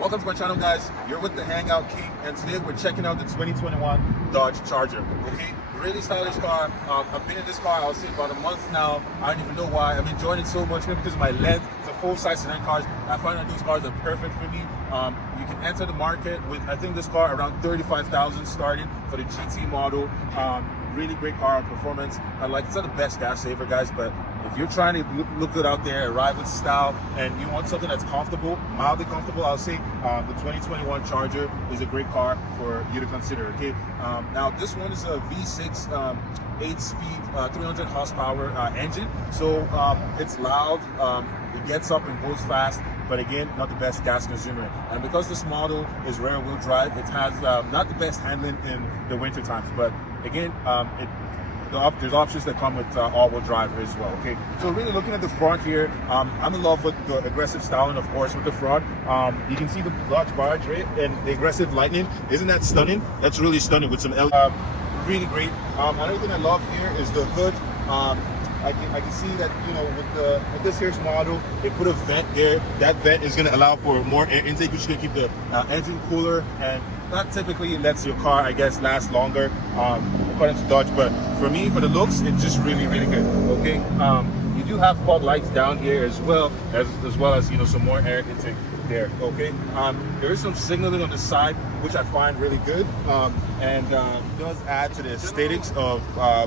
Welcome to my channel, guys. You're with the Hangout King, and today we're checking out the 2021 Dodge Charger. Okay, really stylish car. I've been in this car, I'll say, about a month now. I don't even know why. I'm enjoying it so much, maybe because of my length. It's a full-size sedan car. I find that these cars are perfect for me. You can enter the market with, I think, this car around 35,000 starting for the GT model. Really great car performance. It's not the best gas saver, guys, but if you're trying to look good out there, arrive with style, and you want something that's comfortable, mildly comfortable, I'll say the 2021 Charger is a great car for you to consider. Okay, now this one is a V6 8-speed 300 horsepower engine, so it's loud, it gets up and goes fast, but again, not the best gas consumer. And because this model is rear wheel drive, it has not the best handling in the winter times, but again, there's options that come with all-wheel drive as well. Okay, so really looking at the front here, I'm in love with the aggressive styling, of course, with the front. You can see the large barge, right, and the aggressive lightning. Isn't that stunning? That's really stunning with some really great. Another thing I love here is the hood. I can see that, you know, with this here's model, they put a vent there. That vent is going to allow for more air intake, which is going to keep the engine cooler, and that typically lets your car, I guess, last longer, according to Dodge. But for me, for the looks, it's just really, really good. Okay, you do have fog lights down here as well as you know, some more air intake there. Okay, there is some signaling on the side, which I find really good, and does add to the aesthetics of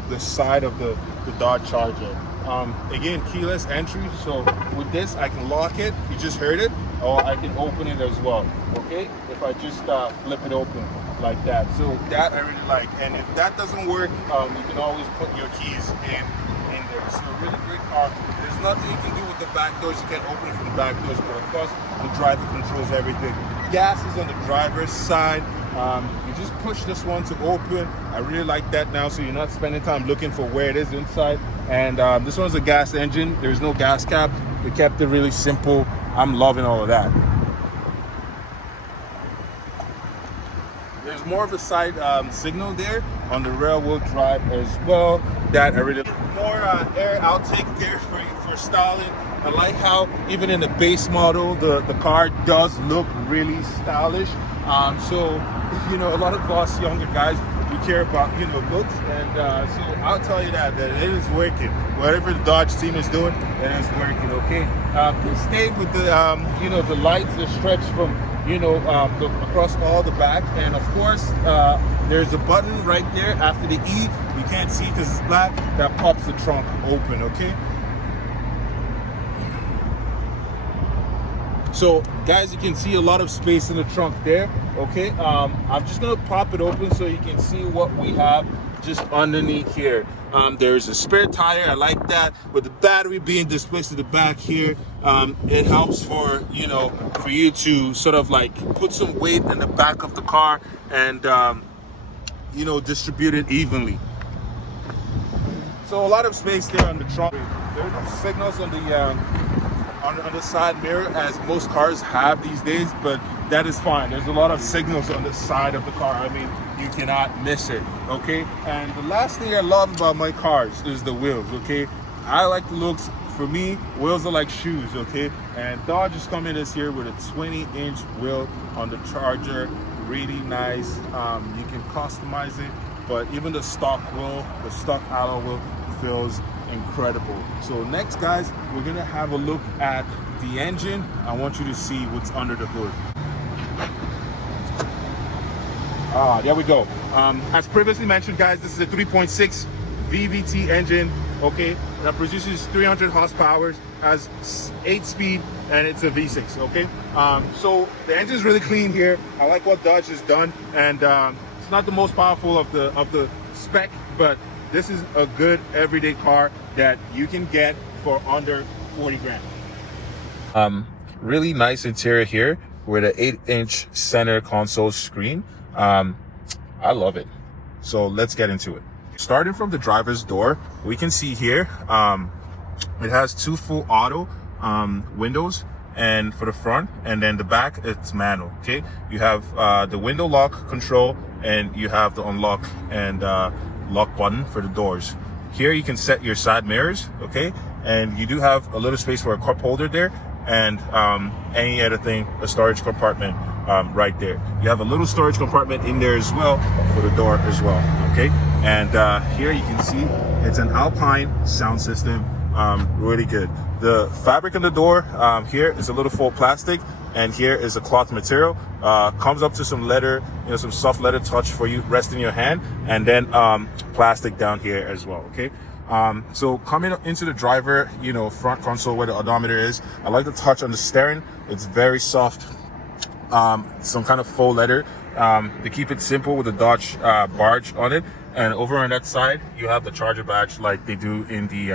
the side of the Dodge Charger. Again, keyless entry, so with this I can lock it, you just heard it, or I can open it as well. Okay, if I just flip it open like that, so that I really like. And if that doesn't work, you can always put your keys in there. So really great car. There's nothing you can do with the back doors. You can't open it from the back doors, but of course the driver controls everything. Gas is on the driver's side. You just push this one to open. I really like that now, so you're not spending time looking for where it is inside. And this one's a gas engine. There's no gas cap. They kept it really simple. I'm loving all of that. There's more of a side signal there on the rear wheel drive as well. That I really more air outtake there for styling. I like how even in the base model, the car does look really stylish. So, you know, a lot of us younger guys, we care about, you know, looks, and so I'll tell you that it is working. Whatever the Dodge team is doing, it is working. Okay, stay with the you know, the lights that stretch from, you know, across all the back, and of course there's a button right there after the E. You can't see because it's black. That pops the trunk open. Okay. So guys, you can see a lot of space in the trunk there. Okay, I'm just gonna pop it open so you can see what we have just underneath here. There's a spare tire. I like that. With the battery being displaced to the back here, it helps for, you know, for you to sort of like put some weight in the back of the car and you know, distribute it evenly. So a lot of space there on the trunk. There are no signals on the side mirror, as most cars have these days, but that is fine. There's a lot of signals on the side of the car. I mean, you cannot miss it. Okay, and the last thing I love about my cars is the wheels. Okay, I like the looks. For me, wheels are like shoes. Okay, and Dodge is coming this year with a 20-inch wheel on the Charger. Really nice. You can customize it, but even the stock wheel, the stock alloy wheel, feels incredible. So next, guys, we're gonna have a look at the engine. I want you to see what's under the hood. There we go. As previously mentioned, guys, this is a 3.6 VVT engine. Okay, that produces 300 horsepower, has 8-speed, and it's a V6. Okay, so the engine is really clean here. I like what Dodge has done, and it's not the most powerful of the spec, but this is a good everyday car that you can get for under 40 grand. Really nice interior here with an 8-inch center console screen. I love it. So let's get into it. Starting from the driver's door, we can see here, it has 2 full auto windows, and for the front, and then the back, it's manual. Okay, you have the window lock control, and you have the unlock and lock button for the doors. Here you can set your side mirrors. Okay, and you do have a little space for a cup holder there. and any other thing, a storage compartment right there. You have a little storage compartment in there as well for the door as well. Okay, and here you can see it's an Alpine sound system. Really good. The fabric on the door here is a little faux plastic, and here is a cloth material. Comes up to some leather, some soft leather touch for you rest in your hand, and then plastic down here as well. Okay. So coming into the driver, front console where the odometer is, I like the touch on the steering. It's very soft. Some kind of faux leather. They keep it simple with the Dodge barge on it. And over on that side, you have the charger badge like they do in the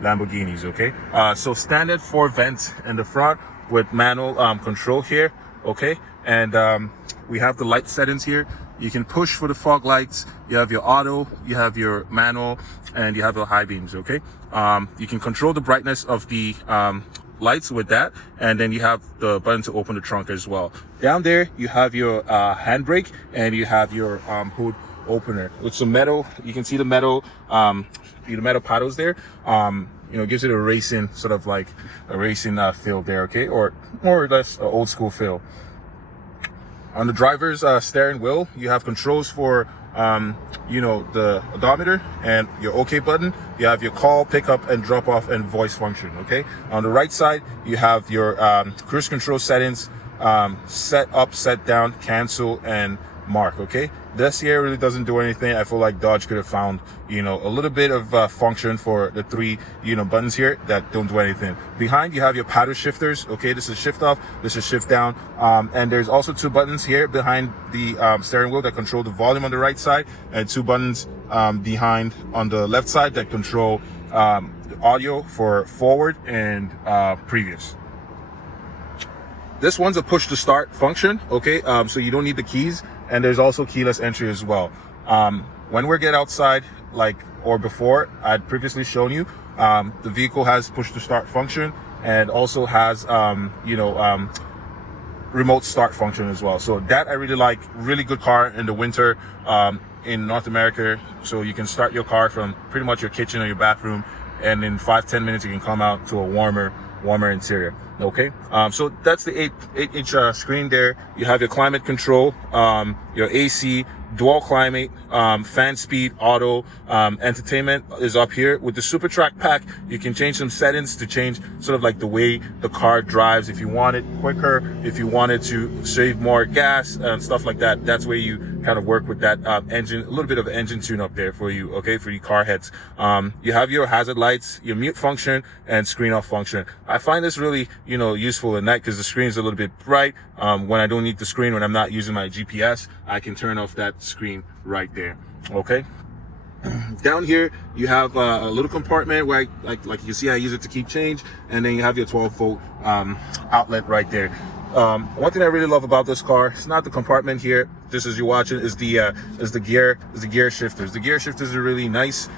Lamborghinis, okay? So standard 4 vents in the front with manual control here, okay? And we have the light settings here. You can push for the fog lights. You have your auto, you have your manual, and you have your high beams, okay? You can control the brightness of the lights with that, and then you have the button to open the trunk as well. Down there, you have your handbrake, and you have your hood opener with some metal. You can see the metal paddles there. Gives it a racing sort of like a racing feel there, okay, or more or less an old school feel. On the driver's steering wheel, you have controls for the odometer and your OK button. You have your call, pick up, and drop off and voice function. Okay. On the right side, you have your cruise control settings, set up, set down, cancel, and mark. Okay. This here really doesn't do anything. I feel like Dodge could have found, a little bit of function for the 3, buttons here that don't do anything. Behind, you have your paddle shifters. Okay, this is shift up, this is shift down. And there's also 2 buttons here behind the steering wheel that control the volume on the right side, and 2 buttons behind on the left side that control the audio for forward and previous. This one's a push to start function. Okay, so you don't need the keys. And there's also keyless entry as well. When we get outside, or before, I'd previously shown you, the vehicle has push to start function and also has, remote start function as well. So that I really like. Really good car in the winter in North America. So you can start your car from pretty much your kitchen or your bathroom, and in 5-10 minutes you can come out to a warmer interior. Okay, so that's the 8-inch screen there. You have your climate control, your AC, dual climate, fan speed, auto, entertainment is up here. With the Super Track Pack, you can change some settings to change sort of like the way the car drives. If you want it quicker, if you wanted to save more gas and stuff like that, that's where you kind of work with that engine, a little bit of engine tune up there for you, okay, for you car heads. You have your hazard lights, your mute function, and screen off function. I find this really, useful at night because the screen is a little bit bright. When I don't need the screen, when I'm not using my GPS, I can turn off that screen right there, okay? Down here, you have a little compartment where, like you can see, I use it to keep change, and then you have your 12-volt outlet right there. One thing I really love about this car, it's not the compartment here, just as you're watching, is the gear shifters. The gear shifters are really nice.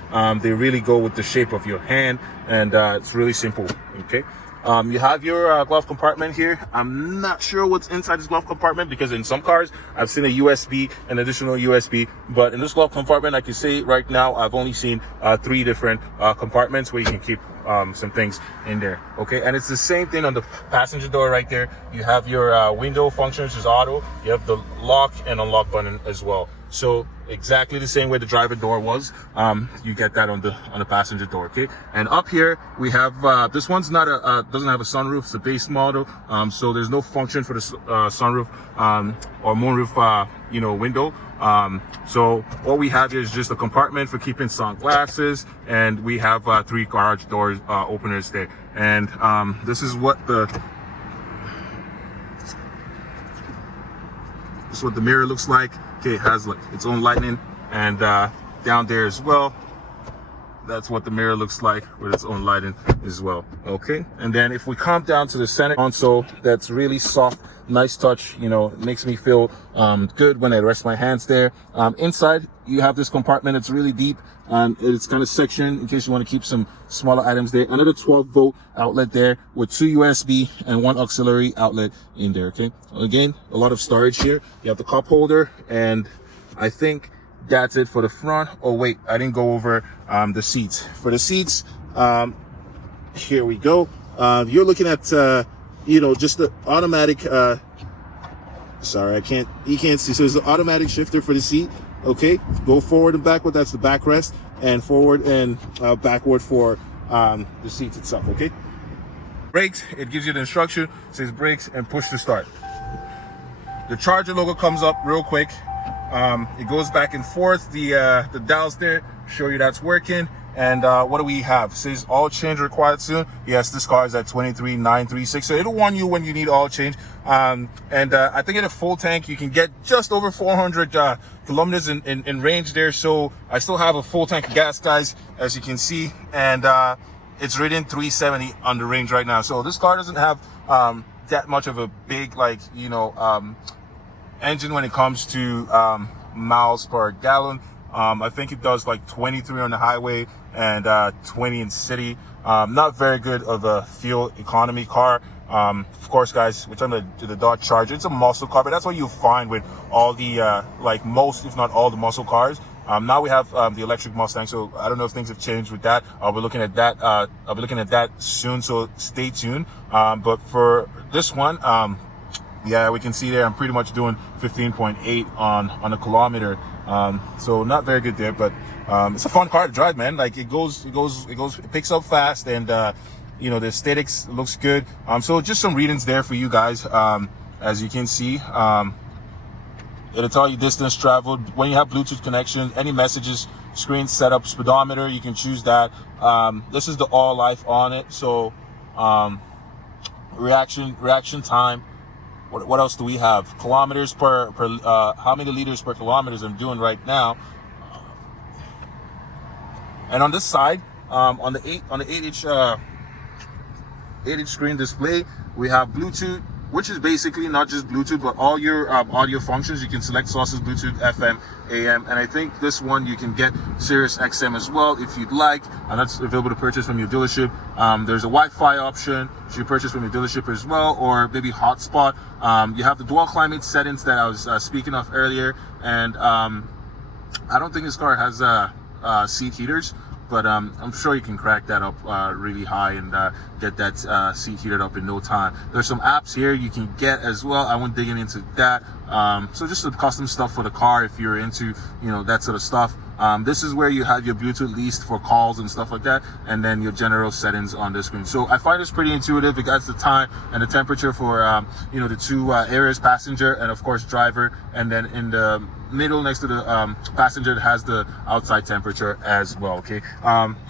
They really go with the shape of your hand, and it's really simple. Okay. You have your glove compartment here. I'm not sure what's inside this glove compartment because in some cars I've seen a USB, an additional USB, but in this glove compartment, I can say right now I've only seen 3 different compartments where you can keep some things in there. Okay, and it's the same thing on the passenger door right there. You have your window function, which is auto. You have the lock and unlock button as well. So exactly the same way the driver door was, you get that on the passenger door. Okay, and up here we have this one's not doesn't have a sunroof. It's a base model, so there's no function for the sunroof or moonroof window. So what we have here is just a compartment for keeping sunglasses, and we have 3 garage doors openers there. And this is what the mirror looks like. Okay, it has its own lighting, and down there as well, that's what the mirror looks like with its own lighting as well. Okay, and then if we come down to the center console, that's really soft, nice touch. It makes me feel good when I rest my hands there. Inside, you have this compartment. It's really deep, and it's kind of sectioned in case you want to keep some smaller items there. Another 12-volt outlet there with 2 USB and 1 auxiliary outlet in there. Okay, again, a lot of storage here. You have the cup holder, and I think that's it for the front. Oh wait, I didn't go over the seats. For the seats, here we go. You're looking at just the automatic, sorry, you can't see. So it's the automatic shifter for the seat. Okay, go forward and backward. That's the backrest, and forward and backward for the seats itself. Okay. Brakes. It gives you the instruction. It says brakes and push to start. The Charger logo comes up real quick. It goes back and forth. The dials there show you that's working. And what do we have? It says all change required soon. Yes, this car is at 23,936. So it'll warn you when you need all change. I think in a full tank, you can get just over 400 kilometers in range there. So I still have a full tank of gas, guys, as you can see. And it's rated 370 on the range right now. So this car doesn't have that much of a big, engine when it comes to miles per gallon. I think it does like 23 on the highway and 20 in city. Not very good of a fuel economy car. Of course, guys, which I'm the Dodge Charger. It's a muscle car, but that's what you'll find with all the most, if not all, the muscle cars. Now we have the electric Mustang, so I don't know if things have changed with that. I'll be looking at that. I'll be looking at that soon, so stay tuned. But for this one, yeah, we can see there I'm pretty much doing 15.8 on a kilometer. So not very good there, but it's a fun car to drive, man. Like it picks up fast, and the aesthetics looks good. So just some readings there for you guys. As you can see, it'll tell you distance traveled, when you have Bluetooth connection, any messages, screen setup, speedometer, you can choose that. This is the all life on it. So reaction time. What else do we have? Kilometers per how many liters per kilometers I'm doing right now. And on this side, on the 8-inch 8-inch screen display, we have Bluetooth, which is basically not just Bluetooth, but all your audio functions. You can select sources, Bluetooth, FM, AM, and I think this one you can get Sirius XM as well if you'd like, and that's available to purchase from your dealership. There's a Wi-Fi option you should purchase from your dealership as well, or maybe hotspot. You have the dual climate settings that I was speaking of earlier, and I don't think this car has seat heaters, but I'm sure you can crack that up really high and get that seat heated up in no time. There's some apps here you can get as well. I won't dig into that. So just some custom stuff for the car if you're into that sort of stuff. This is where you have your Bluetooth least for calls and stuff like that, and then your general settings on the screen. So I find this pretty intuitive. It gets the time and the temperature for the two areas, passenger and of course driver, and then in the middle next to the passenger, it has the outside temperature as well. Okay,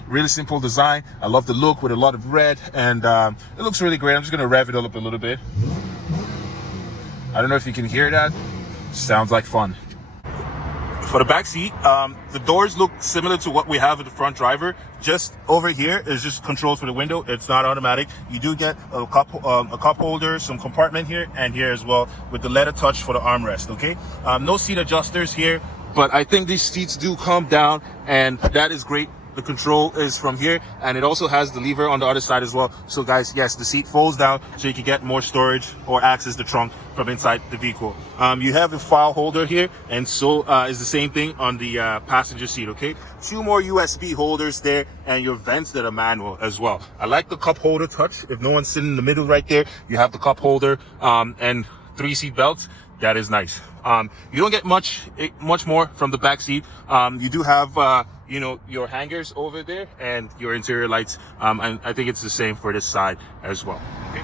really simple design. I love the look with a lot of red, and it looks really great. I'm just gonna rev it up a little bit. I don't know if you can hear that. Sounds like fun. For the back seat, the doors look similar to what we have with the front driver. Just over here is just controls for the window. It's not automatic. You do get a cup holder, some compartment here and here as well, with the leather touch for the armrest. Okay, no seat adjusters here, but I think these seats do come down, and that is great. The control is from here, and it also has the lever on the other side as well. So guys, yes, the seat folds down so you can get more storage or access the trunk from inside the vehicle. You have a file holder here, and so is the same thing on the passenger seat. Okay, 2 more USB holders there, and your vents that are manual as well. I like the cup holder touch. If no one's sitting in the middle right there, you have the cup holder, and 3 seat belts. That is nice. You don't get much more from the back seat. You do have your hangers over there and your interior lights, and I think it's the same for this side as well. Okay.